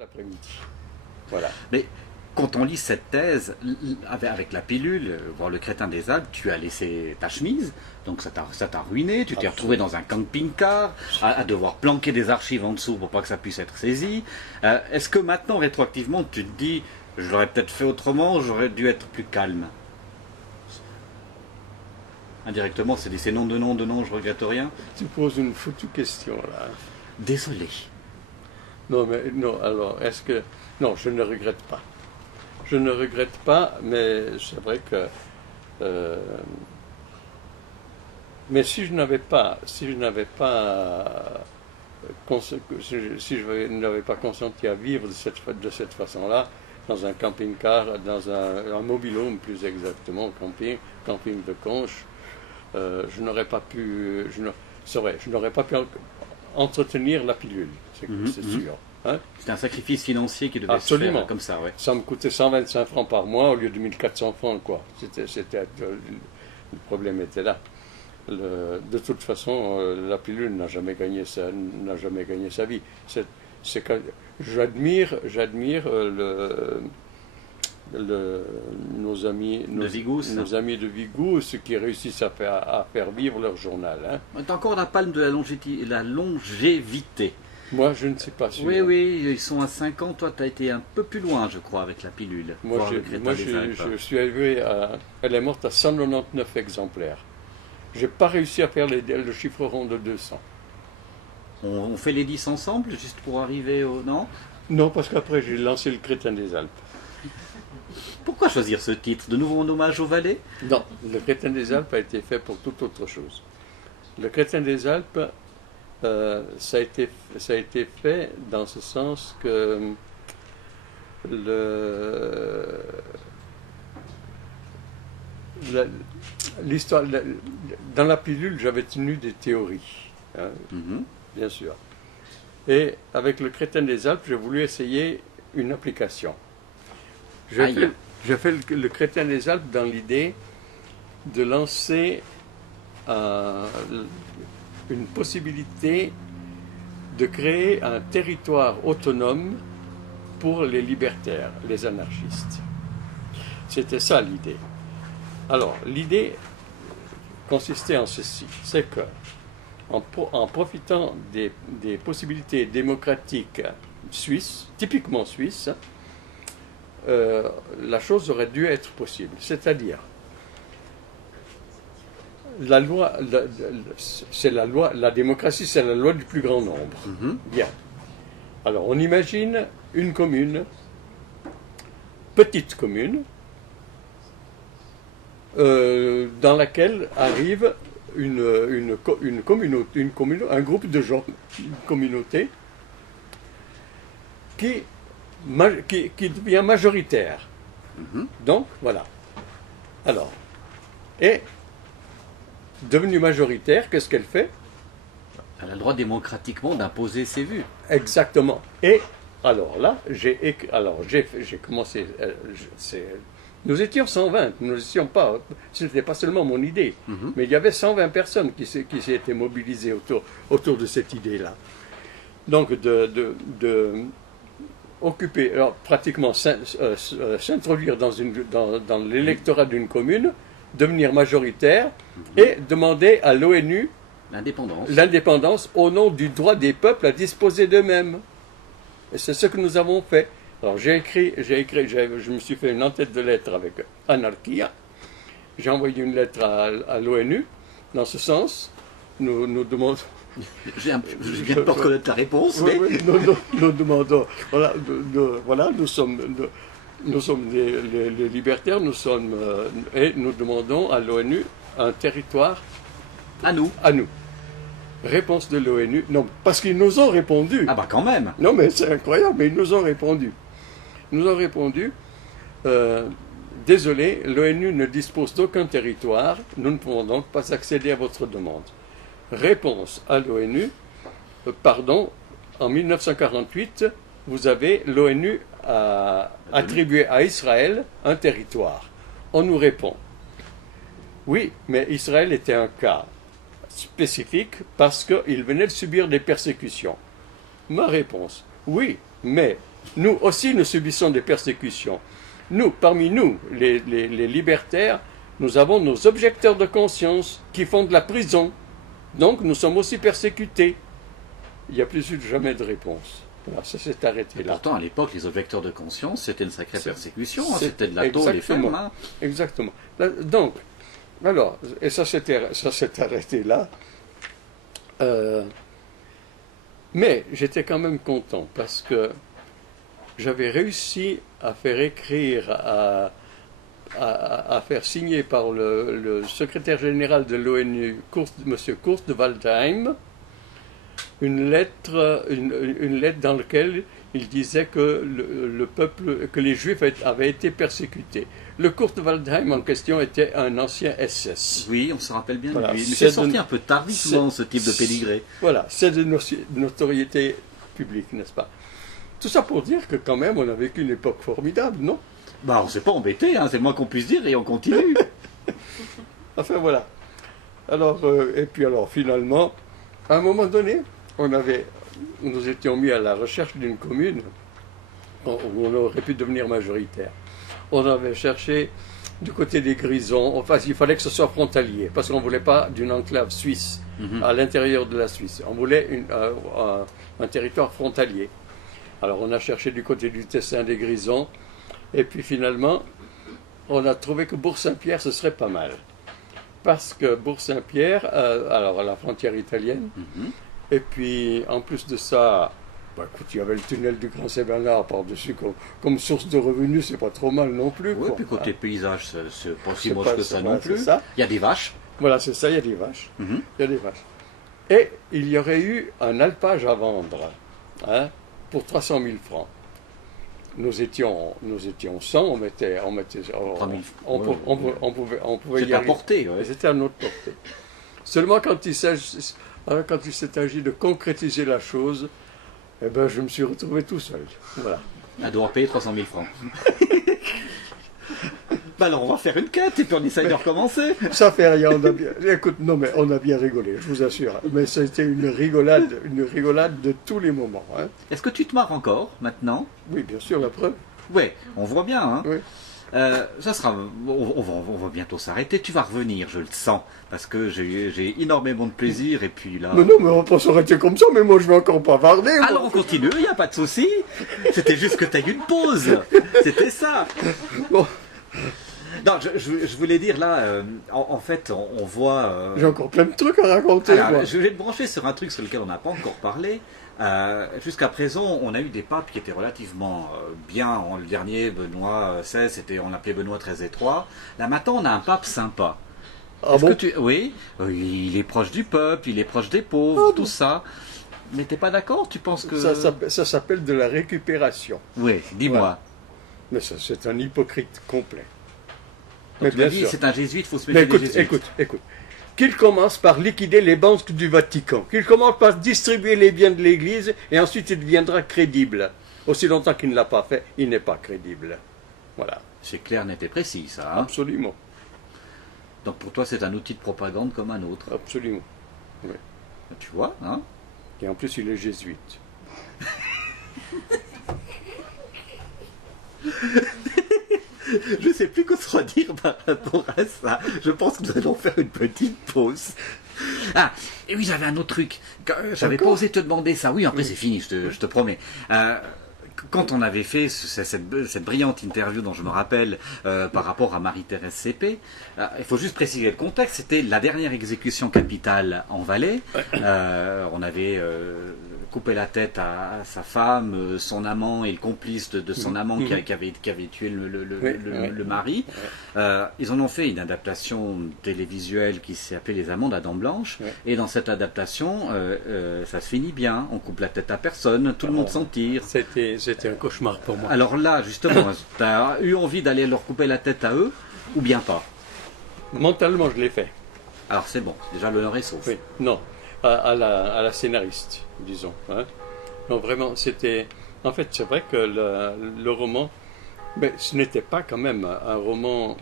l'après-midi. Voilà. Mais quand on lit cette thèse, avec la pilule, voir le crétin des Alpes, tu as laissé ta chemise, donc ça t'a ruiné, tu t'es retrouvé dans un camping-car, à devoir planquer des archives en dessous pour pas que ça puisse être saisi. Est-ce que maintenant, rétroactivement, tu te dis, je l'aurais peut-être fait autrement, j'aurais dû être plus calme? Indirectement, c'est non, je regrette rien. Tu poses une foutue question là. Désolé. Non, mais non, alors, est-ce que... Non, je ne regrette pas. Je ne regrette pas, mais c'est vrai que... mais si je n'avais pas consenti à vivre de cette façon-là, dans un camping-car, dans un mobil-home plus exactement, camping de Conches, je n'aurais pas pu... C'est vrai, je n'aurais pas pu entretenir la pilule, c'est sûr. Hein? C'est un sacrifice financier qui devait se faire comme ça, ouais. Ça me coûtait 125 francs par mois au lieu de 1400 francs, quoi. Le problème était là. De toute façon, la pilule n'a jamais gagné sa vie. J'admire nos amis de Vigous, ceux qui réussissent à faire vivre leur journal. Hein. Tu as encore la palme de la longévité. Moi, je ne sais pas sûr. Oui, ils sont à 5 ans. Toi, tu as été un peu plus loin, je crois, avec la pilule. Moi, je suis élevé elle est morte à 199 exemplaires. Je n'ai pas réussi à faire le chiffre rond de 200. On fait les 10 ensemble, juste pour arriver au... Non? Non, parce qu'après, j'ai lancé le Crétin des Alpes. Pourquoi choisir ce titre? De nouveau en hommage au Valais? Non, le Crétin des Alpes a été fait pour toute autre chose. Le Crétin des Alpes, ça a été fait dans ce sens que l'histoire, dans la pilule, j'avais tenu des théories, hein, bien sûr. Et avec le Crétin des Alpes, j'ai voulu essayer une application. J'ai fait le Crétin des Alpes dans l'idée de lancer une possibilité de créer un territoire autonome pour les libertaires, les anarchistes. C'était ça l'idée. Alors, l'idée consistait en ceci, c'est que, en profitant des possibilités démocratiques suisses, typiquement suisses, la chose aurait dû être possible. C'est-à-dire, la démocratie, c'est la loi du plus grand nombre. Bien. Alors, on imagine une commune, petite commune, dans laquelle arrive un groupe de gens, une communauté, qui devient majoritaire. Donc, voilà. Alors, et devenue majoritaire, qu'est-ce qu'elle fait? Elle a le droit démocratiquement d'imposer ses vues. Exactement. Et alors là, j'ai commencé... nous étions 120, nous n'étions pas... Ce n'était pas seulement mon idée, mais il y avait 120 personnes qui s'étaient mobilisées autour de cette idée-là. Donc, occuper, alors pratiquement s'introduire dans l'électorat d'une commune, devenir majoritaire et demander à l'ONU l'indépendance au nom du droit des peuples à disposer d'eux-mêmes. Et c'est ce que nous avons fait. Alors je me suis fait une entête de lettres avec Anarchia. J'ai envoyé une lettre à l'ONU dans ce sens. Nous demandons... Je viens de pas reconnaître ta réponse, mais... Oui, nous demandons... Voilà, nous sommes les libertaires, et nous demandons à l'ONU un territoire... À nous. Réponse de l'ONU... Non, parce qu'ils nous ont répondu. Ah bah quand même. Non, mais c'est incroyable, mais ils nous ont répondu. Désolé, l'ONU ne dispose d'aucun territoire, nous ne pouvons donc pas accéder à votre demande. Réponse à l'ONU, pardon, en 1948, l'ONU a attribué à Israël un territoire. On nous répond, oui, mais Israël était un cas spécifique parce qu'il venait de subir des persécutions. Ma réponse, oui, mais nous aussi, nous subissons des persécutions. Nous, parmi nous, les libertaires, nous avons nos objecteurs de conscience qui font de la prison. Donc, nous sommes aussi persécutés. Il n'y a plus eu jamais de réponse. Voilà, ça s'est arrêté là. Pourtant, à l'époque, les objecteurs de conscience, c'était une sacrée persécution. C'était de la tôle et ferme. Hein. Exactement. Donc, alors, et ça s'est arrêté là. Mais j'étais quand même content parce que j'avais réussi à faire écrire, à faire signer par le secrétaire général de l'ONU, M. Kurt de Waldheim, une lettre dans laquelle il disait que le peuple, que les Juifs avaient été persécutés. Le Kurt Waldheim en question était un ancien SS. Oui, on se rappelle bien voilà, de lui. Mais c'est sorti un peu tardivement, ce type de pédigré. Voilà, c'est de notoriété publique, n'est-ce pas? Tout ça pour dire que quand même, on a vécu une époque formidable, non? Bah, on s'est pas embêté, hein, c'est le moins qu'on puisse dire, et on continue. Enfin, voilà. Alors, et puis alors, finalement, à un moment donné, nous étions mis à la recherche d'une commune où on aurait pu devenir majoritaire. On avait cherché du côté des Grisons, enfin il fallait que ce soit frontalier, parce qu'on ne voulait pas d'une enclave suisse à l'intérieur de la Suisse. On voulait un territoire frontalier. Alors on a cherché du côté du Tessin, des Grisons, et puis finalement, on a trouvé que Bourg-Saint-Pierre, ce serait pas mal. Parce que Bourg-Saint-Pierre, alors à la frontière italienne, et puis en plus de ça, bah, écoute, il y avait le tunnel du Grand Saint-Bernard par-dessus, comme source de revenus, c'est pas trop mal non plus. Oui, puis côté paysage, c'est pas si moche que ça non plus. Il y a des vaches. Voilà, c'est ça, il y a des vaches. Il y a des vaches. Et il y aurait eu un alpage à vendre, hein, pour 300 000 francs. Nous étions 100, on pouvait y arriver. Portée, ouais. C'était à notre portée. Seulement quand il s'est agi de concrétiser la chose, eh ben, je me suis retrouvé tout seul. Voilà. À devoir payer 300 000 francs. Bah alors on va faire une quête et puis on essaye de recommencer. Ça fait rien, écoute, non mais on a bien rigolé, je vous assure. Mais c'était une rigolade de tous les moments. Hein. Est-ce que tu te marres encore maintenant? Oui, bien sûr, la preuve. Oui, on voit bien. Hein. Oui. Ça sera, on va bientôt s'arrêter. Tu vas revenir, je le sens, parce que j'ai énormément de plaisir et puis là. Mais non, mais on peut s'arrêter comme ça. Mais moi, je vais encore bavarder. Alors on continue, il n'y a pas de souci. C'était juste que tu as eu une pause. C'était ça. Bon. Non, je voulais dire là, en fait, on voit. J'ai encore plein de trucs à raconter. Alors, je vais te brancher sur un truc sur lequel on n'a pas encore parlé. Jusqu'à présent, on a eu des papes qui étaient relativement bien. Le dernier, Benoît XVI, on l'appelait Benoît XIII et III. Là maintenant, on a un pape sympa. Ah bon? Oui, il est proche du peuple, il est proche des pauvres, tout ça. Mais t'es pas d'accord? Tu penses que... Ça s'appelle de la récupération. Oui, dis-moi. Voilà. Mais ça, c'est un hypocrite complet. Mais bien sûr. C'est un jésuite, il faut se méfier des jésuites. Écoute. Qu'il commence par liquider les banques du Vatican, qu'il commence par distribuer les biens de l'Église, et ensuite il deviendra crédible. Aussi longtemps qu'il ne l'a pas fait, il n'est pas crédible. Voilà. C'est clair, net et précis, ça. Hein. Absolument. Donc pour toi, c'est un outil de propagande comme un autre. Absolument. Oui. Tu vois, hein? Et en plus, il est jésuite. Je ne sais plus quoi se redire par rapport à ça. Je pense que nous allons faire une petite pause. Ah, et oui, j'avais un autre truc. J'avais pas osé te demander ça. Oui, après c'est fini, je te promets. Quand on avait fait cette brillante interview dont je me rappelle par rapport à Marie-Thérèse Cépé, il faut juste préciser le contexte, c'était la dernière exécution capitale en Valais. On avait coupé la tête à sa femme, son amant et le complice de son amant qui avait tué le mari. Ils en ont fait une adaptation télévisuelle qui s'est appelée Les Amants de la Dame Blanche. Et dans cette adaptation, ça se finit bien. On coupe la tête à personne, tout le monde s'en tire. C'était un cauchemar pour moi. Alors là, justement, tu as eu envie d'aller leur couper la tête à eux ou bien pas? Mentalement, je l'ai fait. Alors c'est bon, déjà l'honneur est sauf. Oui, non, à la scénariste, disons. Hein. Non, vraiment, c'était... En fait, c'est vrai que le roman, mais ce n'était pas quand même un roman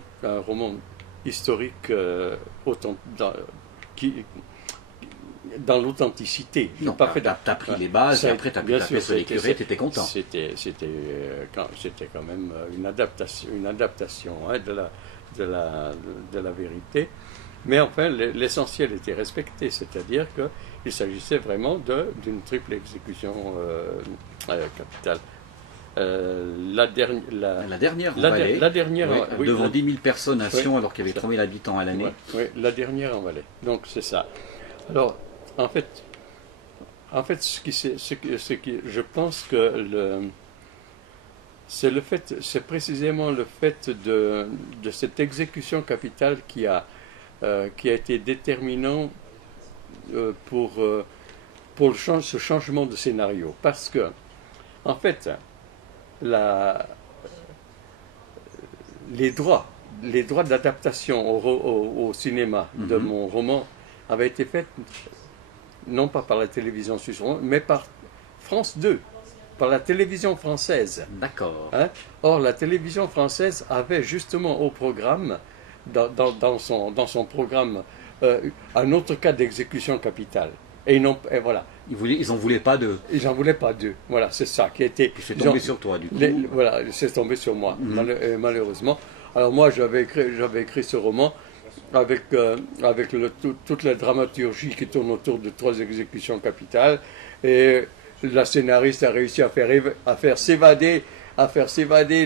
dans l'authenticité. Non, tu as pris les bases et après tu as pu taper sur les curés, tu étais content. C'était quand même une adaptation hein, de la vérité. Mais enfin, l'essentiel était respecté, c'est-à-dire qu'il s'agissait vraiment d'une triple exécution capitale. La dernière en Valais, devant 10 000 personnes à Sion, alors qu'il y avait 3 000 habitants à l'année. Oui, la dernière en Valais. Donc c'est ça. Alors, en fait, je pense que c'est précisément le fait de cette exécution capitale qui a été déterminant pour ce changement de scénario. Parce que, en fait, les droits d'adaptation au cinéma de mon roman avaient été faits non pas par la télévision suisse, mais par France 2, par la télévision française. D'accord. Hein? Or, la télévision française avait justement au programme, dans son programme, un autre cas d'exécution capitale. Et voilà. Ils n'en voulaient pas deux. Ils n'en voulaient pas deux. Voilà, c'est ça qui était. C'est tombé sur toi, du coup. Voilà, c'est tombé sur moi, malheureusement. Alors moi, j'avais écrit ce roman avec toute la dramaturgie qui tourne autour de 3 exécutions capitales, et la scénariste a réussi à faire s'évader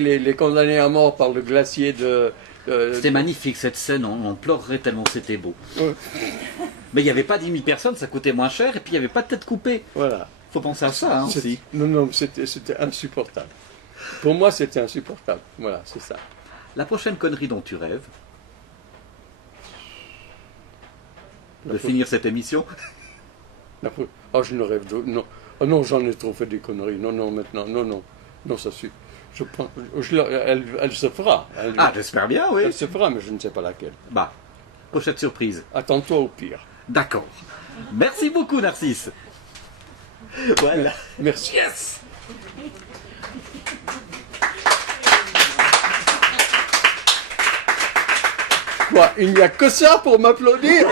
les condamnés à mort par le glacier de... C'était magnifique cette scène, on pleurerait tellement c'était beau. Mais il n'y avait pas 10 000 personnes, ça coûtait moins cher, et puis il n'y avait pas de tête coupée. Voilà. Faut penser à ça aussi. Non, c'était insupportable. Pour moi, c'était insupportable. Voilà, c'est ça. La prochaine connerie dont tu rêves, de finir cette émission. Je ne rêve de... Non, non, j'en ai trop fait des conneries. Non, maintenant, non, ça suffit. Je pense, elle se fera. J'espère bien, oui. Elle se fera, mais je ne sais pas laquelle. Prochaine surprise. Attends-toi au pire. D'accord. Merci beaucoup, Narcisse. Voilà. Merci. Yes. Quoi, il n'y a que ça pour m'applaudir?